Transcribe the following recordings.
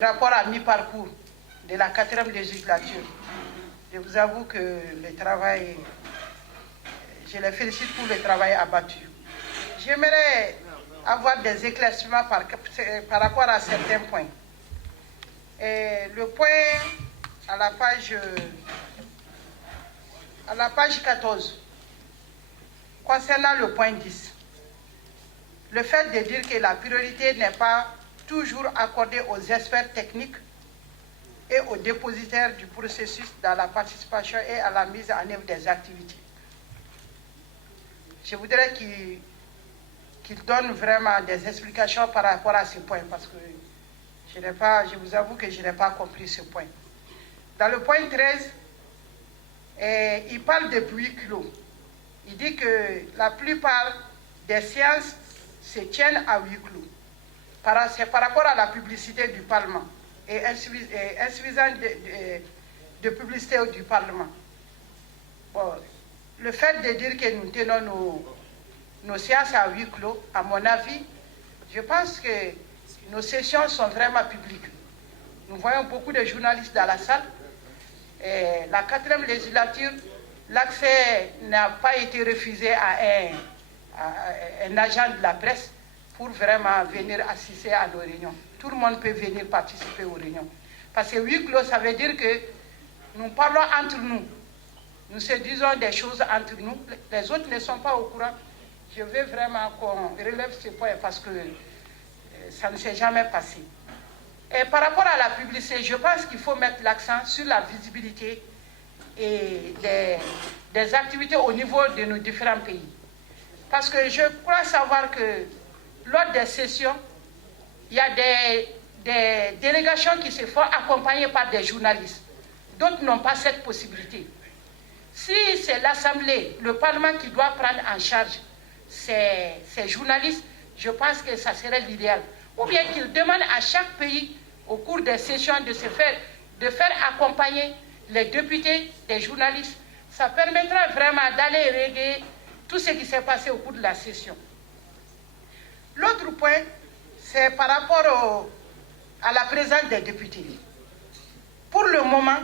Rapport à mi-parcours de la 4e législature. Je vous avoue que le travail, je les félicite pour le travail abattu. J'aimerais avoir des éclaircissements par rapport à certains points. Le point à la page 14, concernant le point 10, le fait de dire que la priorité n'est pas toujours accordée aux experts techniques et aux dépositaires du processus dans la participation et à la mise en œuvre des activités. Je voudrais qu'il donne vraiment des explications par rapport à ce point, parce que je vous avoue que je n'ai pas compris ce point. Dans le point 13, il parle de huis clos. Il dit que la plupart des séances se tiennent à huis clos. C'est par rapport à la publicité du Parlement et insuffisance de publicité du Parlement. Bon, le fait de dire que nous tenons nos séances à huis clos, à mon avis, je pense que nos sessions sont vraiment publiques. Nous voyons beaucoup de journalistes dans la salle. Et la 4e législature, l'accès n'a pas été refusé à un agent de la presse pour vraiment venir assister à nos réunions. Tout le monde peut venir participer aux réunions. Parce que huis clos, ça veut dire que nous parlons entre nous. Nous se disons des choses entre nous. Les autres ne sont pas au courant. Je veux vraiment qu'on relève ce point parce que ça ne s'est jamais passé. Et par rapport à la publicité, je pense qu'il faut mettre l'accent sur la visibilité et des activités au niveau de nos différents pays. Parce que je crois savoir que lors des sessions, il y a des délégations qui se font accompagner par des journalistes. D'autres n'ont pas cette possibilité. Si c'est l'Assemblée, le Parlement qui doit prendre en charge ces journalistes, je pense que ça serait l'idéal. Ou bien qu'ils demandent à chaque pays, au cours des sessions, de faire accompagner les députés, des journalistes. Ça permettra vraiment d'aller régler tout ce qui s'est passé au cours de la session. L'autre point, c'est par rapport à la présence des députés. Pour le moment,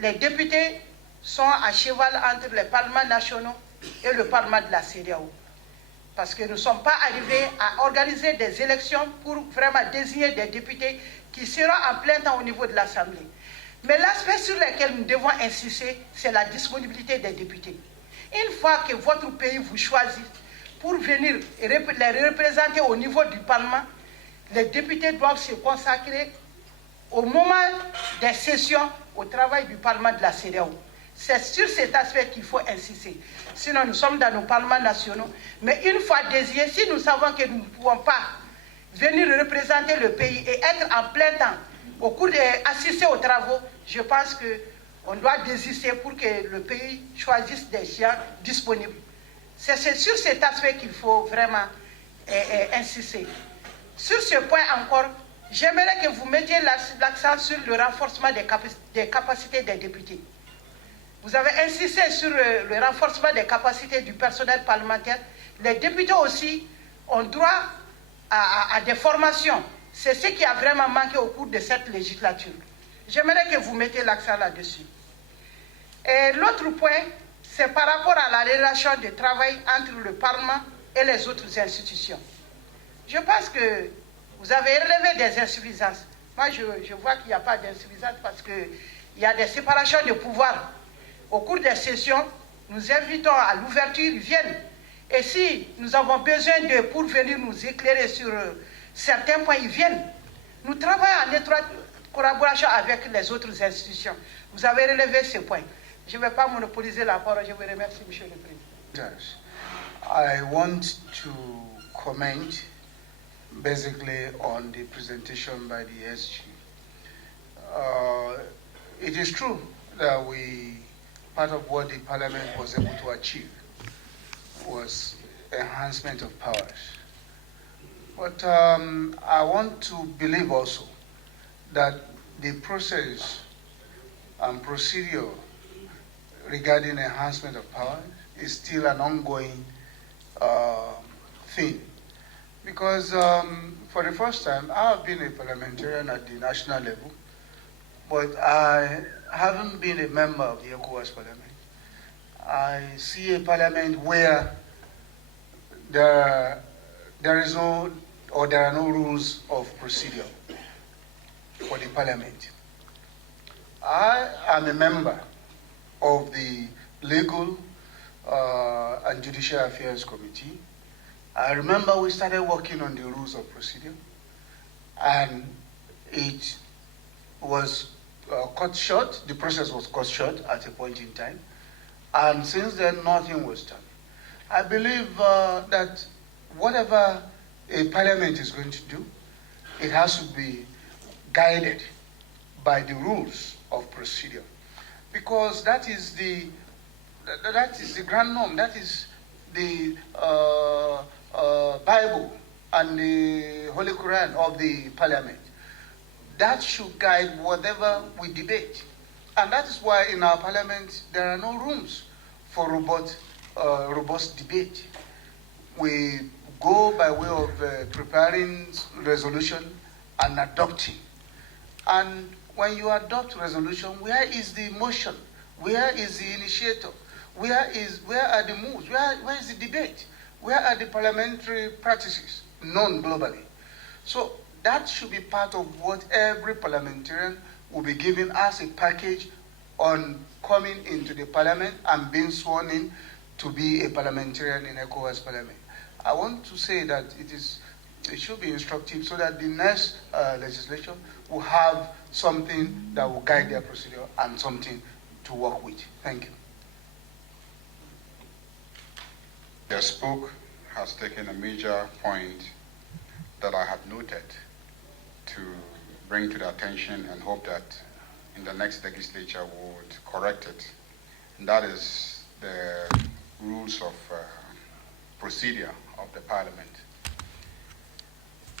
les députés sont à cheval entre les parlements nationaux et le Parlement de la CEDEAO. Parce que nous ne sommes pas arrivés à organiser des élections pour vraiment désigner des députés qui seront en plein temps au niveau de l'Assemblée. Mais l'aspect sur lequel nous devons insister, c'est la disponibilité des députés. Une fois que votre pays vous choisit pour venir les représenter au niveau du Parlement, les députés doivent se consacrer au moment des sessions au travail du Parlement de la CEDEAO. C'est sur cet aspect qu'il faut insister. Sinon, nous sommes dans nos parlements nationaux. Mais une fois désignés, si nous savons que nous ne pouvons pas venir représenter le pays et être en plein temps au cours d'assister aux travaux, je pense qu'on doit désister pour que le pays choisisse des gens disponibles. C'est sur cet aspect qu'il faut vraiment insister. Sur ce point encore, j'aimerais que vous mettiez l'accent sur le renforcement des capacités des députés. Vous avez insisté sur le renforcement des capacités du personnel parlementaire. Les députés aussi ont droit à des formations. C'est ce qui a vraiment manqué au cours de cette législature. J'aimerais que vous mettiez l'accent là-dessus. Et l'autre point, c'est par rapport à la relation de travail entre le Parlement et les autres institutions. Je pense que vous avez relevé des insuffisances. Moi, je vois qu'il n'y a pas d'insuffisance parce qu'il y a des séparations de pouvoirs. Au cours des sessions, nous invitons à l'ouverture, ils viennent. Et si nous avons besoin d'eux pour venir nous éclairer sur certains points, ils viennent. Nous travaillons en étroite collaboration avec les autres institutions. Vous avez relevé ce point. Je ne vais pas monopoliser la parole. Je vous remercie, Monsieur le Président. I want to comment basically on the presentation by the SG. It is true that part of what the Parliament was able to achieve was enhancement of powers. But I want to believe also that the process and procedure regarding enhancement of power is still an ongoing thing. Because for the first time, I have been a parliamentarian at the national level, but I haven't been a member of the ECOWAS Parliament. I see a parliament where there is no, or there are no rules of procedure for the parliament. I am a member of the Legal and Judicial Affairs Committee. I remember we started working on the rules of procedure, and it was cut short. The process was cut short at a point in time, and since then nothing was done. I believe that whatever a parliament is going to do, it has to be guided by the rules of procedure, because that is the grand norm. That is the Bible and the Holy Quran of the Parliament. That should guide whatever we debate. And that is why in our Parliament there are no rooms for robust debate. We go by way of preparing resolution and adopting. And when you adopt resolution, where is the motion? Where is the initiator? Where are the moves? Where is the debate? Where are the parliamentary practices known globally? So that should be part of what every parliamentarian will be given as a package on coming into the parliament and being sworn in to be a parliamentarian in ECOWAS Parliament. I want to say that it should be instructive so that the next legislature will have something that will guide their procedure and something to work with. Thank you. The spoke has taken a major point that I have noted to bring to the attention and hope that in the next legislature we would correct it. And that is the rules of procedure of the parliament.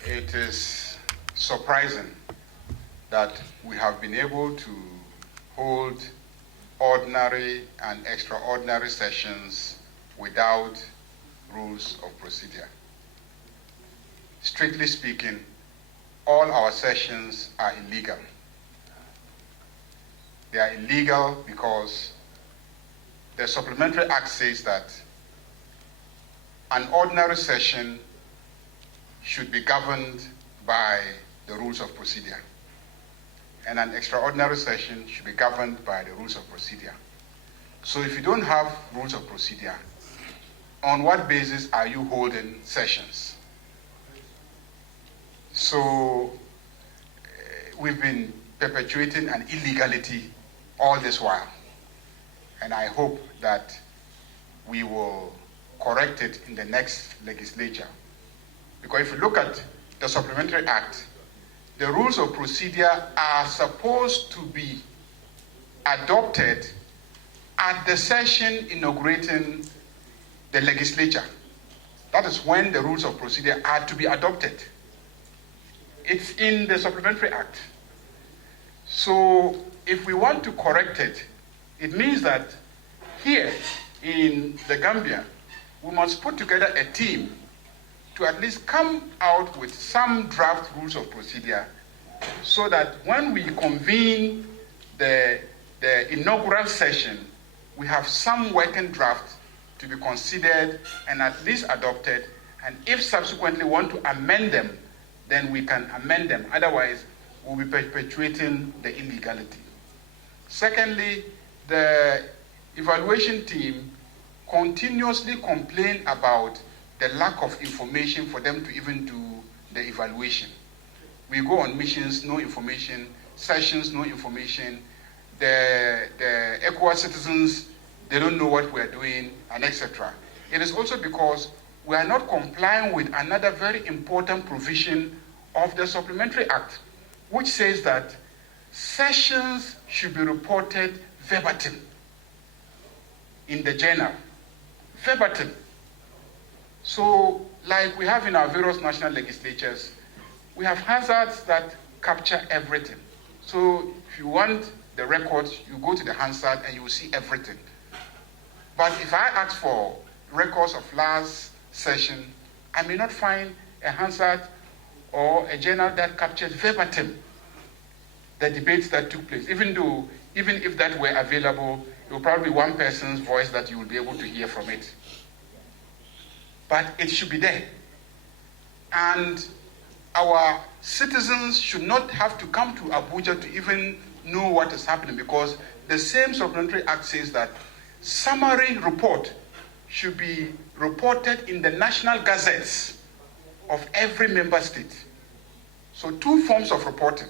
It is surprising that we have been able to hold ordinary and extraordinary sessions without rules of procedure. Strictly speaking, all our sessions are illegal. They are illegal because the Supplementary Act says that an ordinary session should be governed by the rules of procedure, and an extraordinary session should be governed by the rules of procedure. So if you don't have rules of procedure, on what basis are you holding sessions? So we've been perpetuating an illegality all this while, and I hope that we will correct it in the next legislature. Because if you look at the Supplementary Act, the rules of procedure are supposed to be adopted at the session inaugurating the legislature. That is when the rules of procedure are to be adopted. It's in the Supplementary Act. So if we want to correct it, it means that here in the Gambia, we must put together a team to at least come out with some draft rules of procedure so that when we convene the inaugural session, we have some working draft to be considered and at least adopted, and if subsequently want to amend them, then we can amend them. Otherwise, we'll be perpetuating the illegality. Secondly, the evaluation team continuously complain about the lack of information for them to even do the evaluation. We go on missions, no information, sessions, no information. The ECOWAS citizens, they don't know what we're doing, and etc. It is also because we are not complying with another very important provision of the Supplementary Act, which says that sessions should be reported verbatim in the journal. Verbatim. So, like we have in our various national legislatures, we have hazards that capture everything. So, if you want the records, you go to the Hansard and you will see everything. But if I ask for records of last session, I may not find a Hansard or a journal that captures verbatim the debates that took place. Even if that were available, it would probably be one person's voice that you will be able to hear from it. But it should be there. And our citizens should not have to come to Abuja to even know what is happening, because the same Supplementary Act says that summary report should be reported in the national gazettes of every member state. So 2 forms of reporting: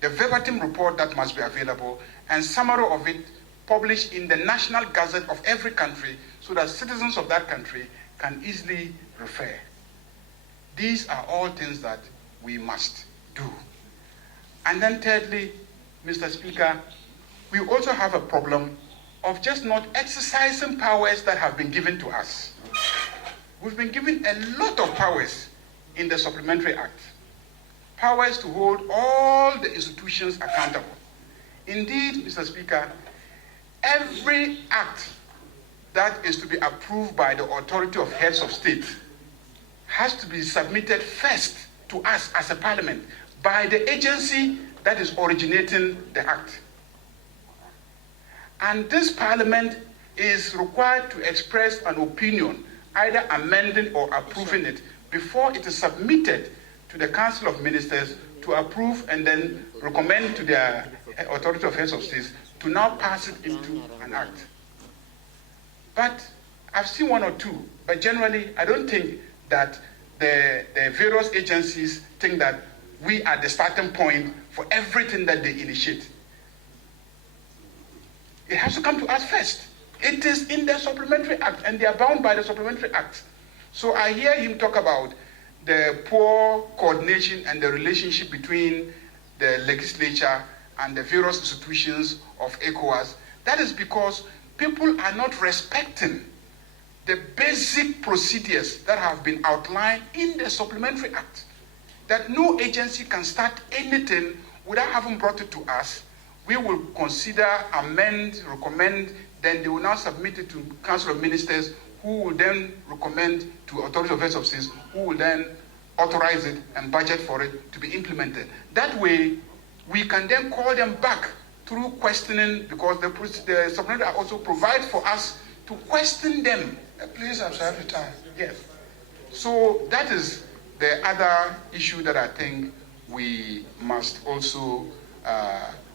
the verbatim report that must be available, and summary of it published in the national gazette of every country, so that citizens of that country can easily refer. These are all things that we must do. And then thirdly, Mr. Speaker, we also have a problem of just not exercising powers that have been given to us. We've been given a lot of powers in the Supplementary Act. Powers to hold all the institutions accountable. Indeed, Mr. Speaker, every act that is to be approved by the authority of heads of state has to be submitted first to us as a parliament by the agency that is originating the act. And this parliament is required to express an opinion, either amending or approving it, before it is submitted to the Council of Ministers to approve and then recommend to the authority of heads of states to now pass it into an act. But I've seen 1 or 2, but generally I don't think that the various agencies think that we are the starting point for everything that they initiate. It has to come to us first. It is in the Supplementary Act, and they are bound by the Supplementary Act. So I hear him talk about the poor coordination and the relationship between the legislature and the various institutions of ECOWAS. That is because people are not respecting the basic procedures that have been outlined in the Supplementary Act. That no agency can start anything without having brought it to us. We will consider, amend, recommend, then they will now submit it to Council of Ministers, who will then recommend to Authority of Heads of States, who will then authorize it and budget for it to be implemented. That way, we can then call them back through questioning, because the Supplementary Act also provides for us to question them. Please observe your time. Yes. So that is the other issue that I think we must also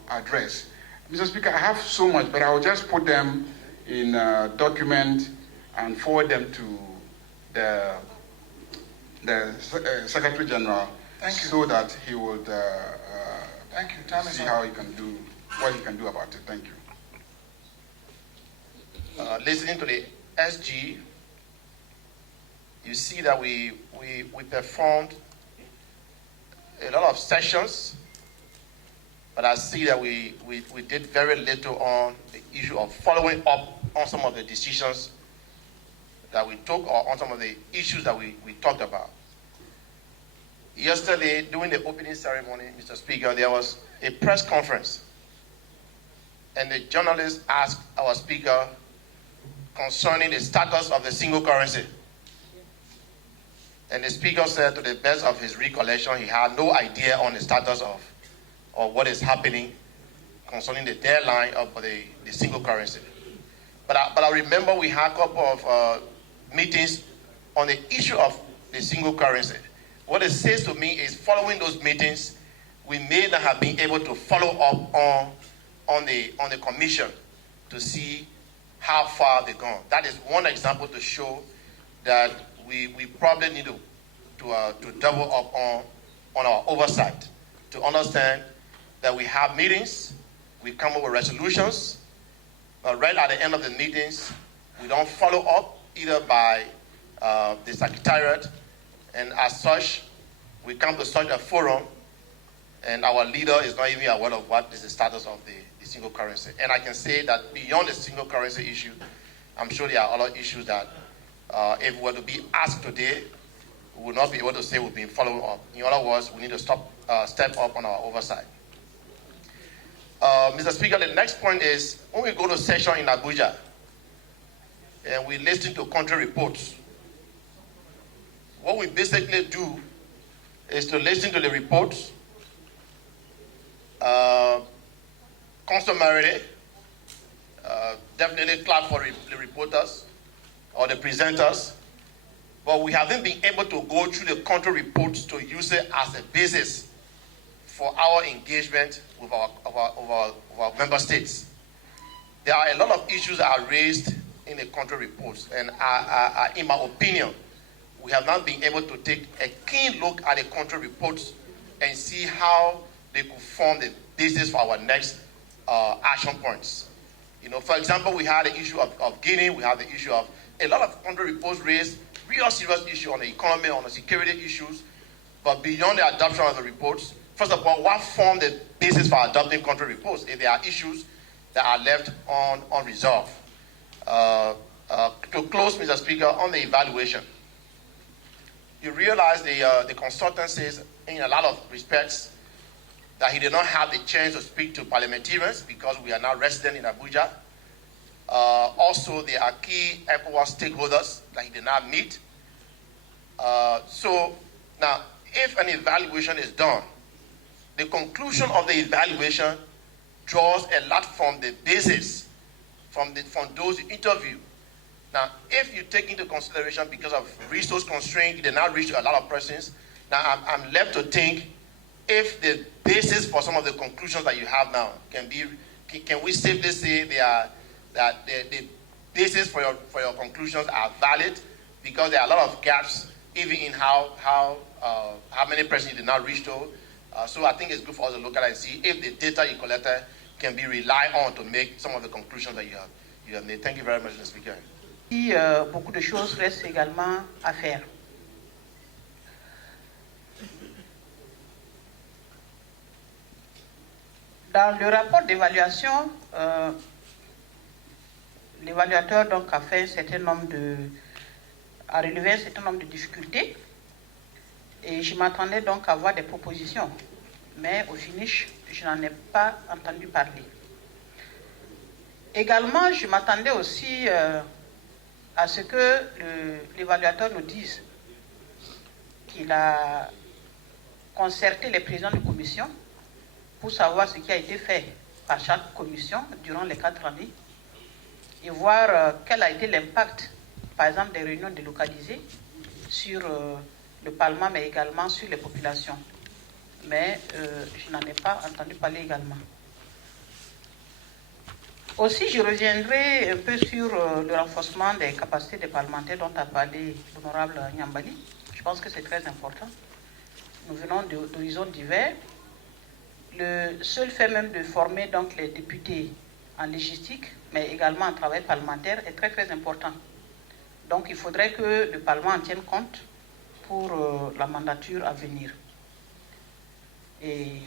address. Mr. Speaker, I have so much, but I will just put them in a document and forward them to the Secretary General. Thank you. So that he would Thank you. see how he can do, what he can do about it. Thank you. Listening to the SG, you see that we performed a lot of sessions, but I see that we did very little on the issue of following up on some of the decisions that we took, or on some of the issues that we talked about. Yesterday, during the opening ceremony, Mr. Speaker, there was a press conference, and the journalist asked our Speaker concerning the status of the single currency. And the Speaker said, to the best of his recollection, he had no idea on the status of what is happening concerning the deadline of the single currency. But I remember we had a couple of meetings on the issue of the single currency. What it says to me is, following those meetings, we may not have been able to follow up on the commission to see how far they've gone. That is one example to show that we probably need to double up on our oversight, to understand that we have meetings, we come up with resolutions, but right at the end of the meetings, we don't follow up either by the Secretariat, and as such, we come to such a forum, and our leader is not even aware of what is the status of the single currency. And I can say that beyond the single currency issue, I'm sure there are other issues that if we were to be asked today, we will not be able to say we've been following up. In other words, we need to step up on our oversight. Mr. Speaker, the next point is, when we go to session in Abuja, and we listen to country reports, what we basically do is to listen to the reports. Customarily, definitely clap for the reporters or the presenters, but we haven't been able to go through the country reports to use it as a basis for our engagement with our member states. There are a lot of issues that are raised in the country reports, and in my opinion, we have not been able to take a keen look at the country reports and see how they could form the basis for our next action points. You know, for example, we had the issue of Guinea. We have the issue of a lot of country reports raised real serious issue on the economy, on the security issues. But beyond the adoption of the reports, first of all, what formed the basis for adopting country reports if there are issues that are left unresolved? To close, Mr. Speaker, on the evaluation, you realize the consultant says in a lot of respects that he did not have the chance to speak to parliamentarians because we are now resident in Abuja. Also, there are key ECOWAS stakeholders that he did not meet. So now, if an evaluation is done, the conclusion of the evaluation draws a lot from the basis, from those you interview. Now, if you take into consideration because of resource constraint, you did not reach a lot of persons, now I'm left to think if the basis for some of the conclusions that you have now can we safely say that the basis for your conclusions are valid, because there are a lot of gaps even in how many persons you did not reach to. So I think it's good for us to look at it and see if the data you collected can be relied on to make some of the conclusions that you have made. Thank you very much, Mr. Speaker. Beaucoup de choses restent également à faire. Dans le rapport d'évaluation, l'évaluateur donc a fait a relevé un certain nombre de difficultés, et je m'attendais donc à avoir des propositions, mais au finish, je n'en ai pas entendu parler. Également, je m'attendais aussi à ce que l'évaluateur nous dise qu'il a concerté les présidents de commission pour savoir ce qui a été fait par chaque commission durant les 4 années et voir quel a été l'impact, par exemple, des réunions délocalisées sur le Parlement, mais également sur les populations. Mais je n'en ai pas entendu parler également. Aussi, je reviendrai un peu sur le renforcement des capacités des parlementaires dont a parlé l'honorable Nyambali. Je pense que c'est très important. Nous venons d'horizons divers. Le seul fait même de former donc les députés en légistique, mais également en travail parlementaire, est très très important. Donc il faudrait que le Parlement en tienne compte pour la mandature à venir. Et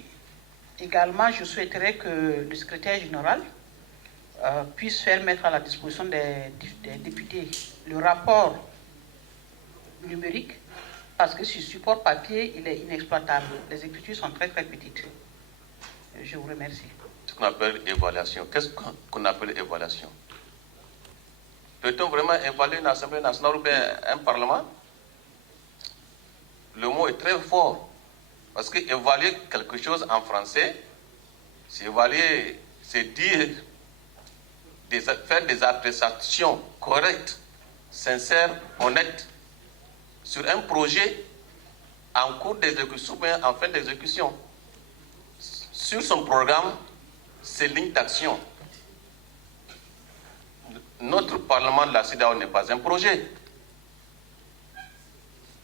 également, je souhaiterais que le secrétaire général puisse faire mettre à la disposition des députés le rapport numérique, parce que sur support papier, il est inexploitable. Les écritures sont très très petites. Je vous remercie. Ce qu'on appelle évaluation. Qu'est-ce qu'on appelle évaluation? Peut-on vraiment évaluer une Assemblée nationale ou bien un Parlement? Le mot est très fort. Parce que évaluer quelque chose en français, c'est évaluer, c'est dire, faire des appréciations correctes, sincères, honnêtes sur un projet en cours d'exécution, bien en fin d'exécution, sur son programme, ses lignes d'action. Notre Parlement de la CEDEAO n'est pas un projet.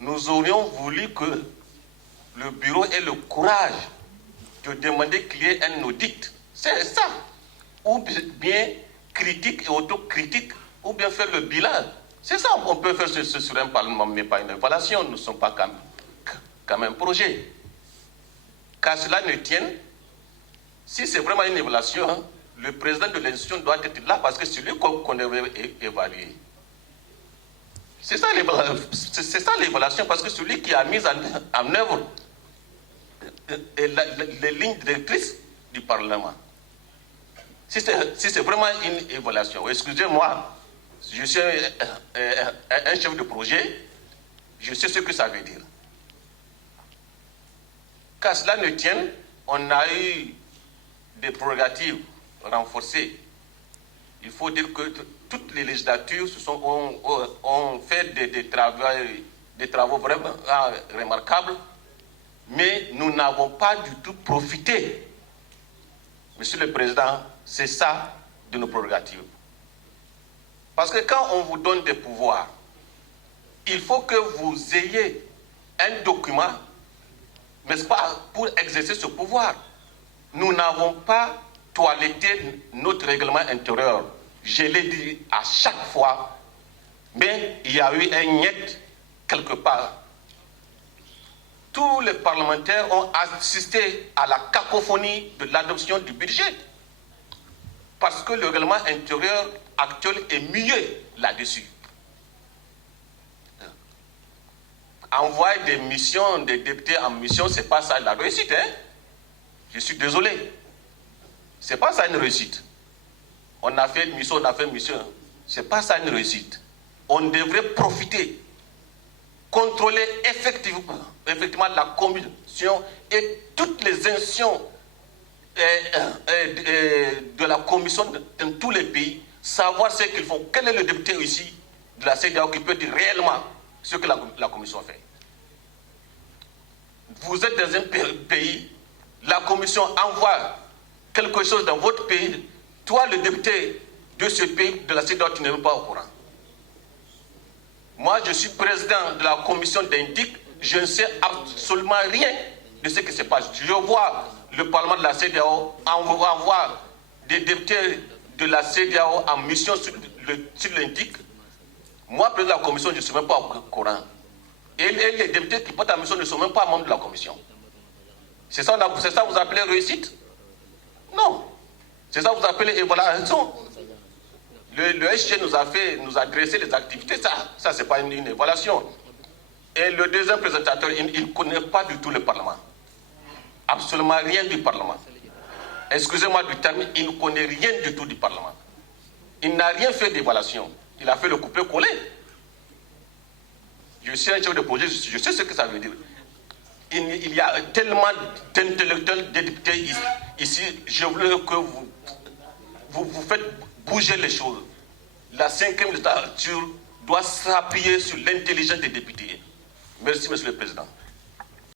Nous aurions voulu que le bureau ait le courage de demander qu'il y ait un audit. C'est ça. Ou bien critique et autocritique, ou bien faire le bilan. C'est ça qu'on peut faire sur un Parlement, mais pas une évaluation. Nous ne sommes pas comme un projet. Qu'à cela ne tienne, si c'est vraiment une évaluation, hein, le président de l'institution doit être là parce que c'est lui qu'on devrait évaluer. C'est ça l'évaluation, parce que celui qui a mis en œuvre les lignes directrices du Parlement. Si c'est vraiment une évaluation, excusez-moi, je suis un chef de projet, je sais ce que ça veut dire. qu'à cela ne tienne, on a eu des prérogatives renforcées. Il faut dire que toutes les législatures ont fait des travaux vraiment remarquables, mais nous n'avons pas du tout profité. Monsieur le Président, c'est ça de nos prérogatives. Parce que quand on vous donne des pouvoirs, il faut que vous ayez un document, n'est-ce pas, pour exercer ce pouvoir. Nous n'avons pas toiletté notre règlement intérieur. Je l'ai dit à chaque fois, mais il y a eu un niet quelque part. Tous les parlementaires ont assisté à la cacophonie de l'adoption du budget. Parce que le règlement intérieur actuel est mieux là-dessus. Envoyer des missions, des députés en mission, c'est pas ça la réussite, hein? Je suis désolé. C'est pas ça une réussite. On a fait mission, on a fait mission. C'est pas ça une réussite. On devrait profiter, contrôler effectivement la commission et toutes les institutions de la commission dans tous les pays, savoir ce qu'ils font. Quel est le député ici de la CEDEAO qui peut dire réellement ce que la commission fait? Vous êtes dans un pays, la commission envoie quelque chose dans votre pays, toi le député de ce pays, de la CEDEAO, tu n'es même pas au courant. Moi je suis président de la commission d'indic, je ne sais absolument rien de ce qui se passe. Je vois le Parlement de la CEDEAO envoie des députés de la CEDEAO en mission sur l'indic. Moi, président de la commission, je ne suis même pas au courant. Et les députés qui portent la mission ne sont même pas membres de la commission. C'est ça que vous appelez réussite? Non. C'est ça que vous appelez évaluation. Le SG nous a dressé les activités. Ça c'est pas une évaluation. Et le deuxième présentateur, il ne connaît pas du tout le Parlement. Absolument rien du Parlement. Excusez-moi du terme, il ne connaît rien du tout du Parlement. Il n'a rien fait d'évaluation. Il a fait le couper-coller. Je suis un chef de projet, je sais ce que ça veut dire. Il y a tellement d'intellectuels, de députés ici. Je voulais que vous faites bouger les choses. La 5e législature doit s'appuyer sur l'intelligence des députés. Merci, Monsieur le Président.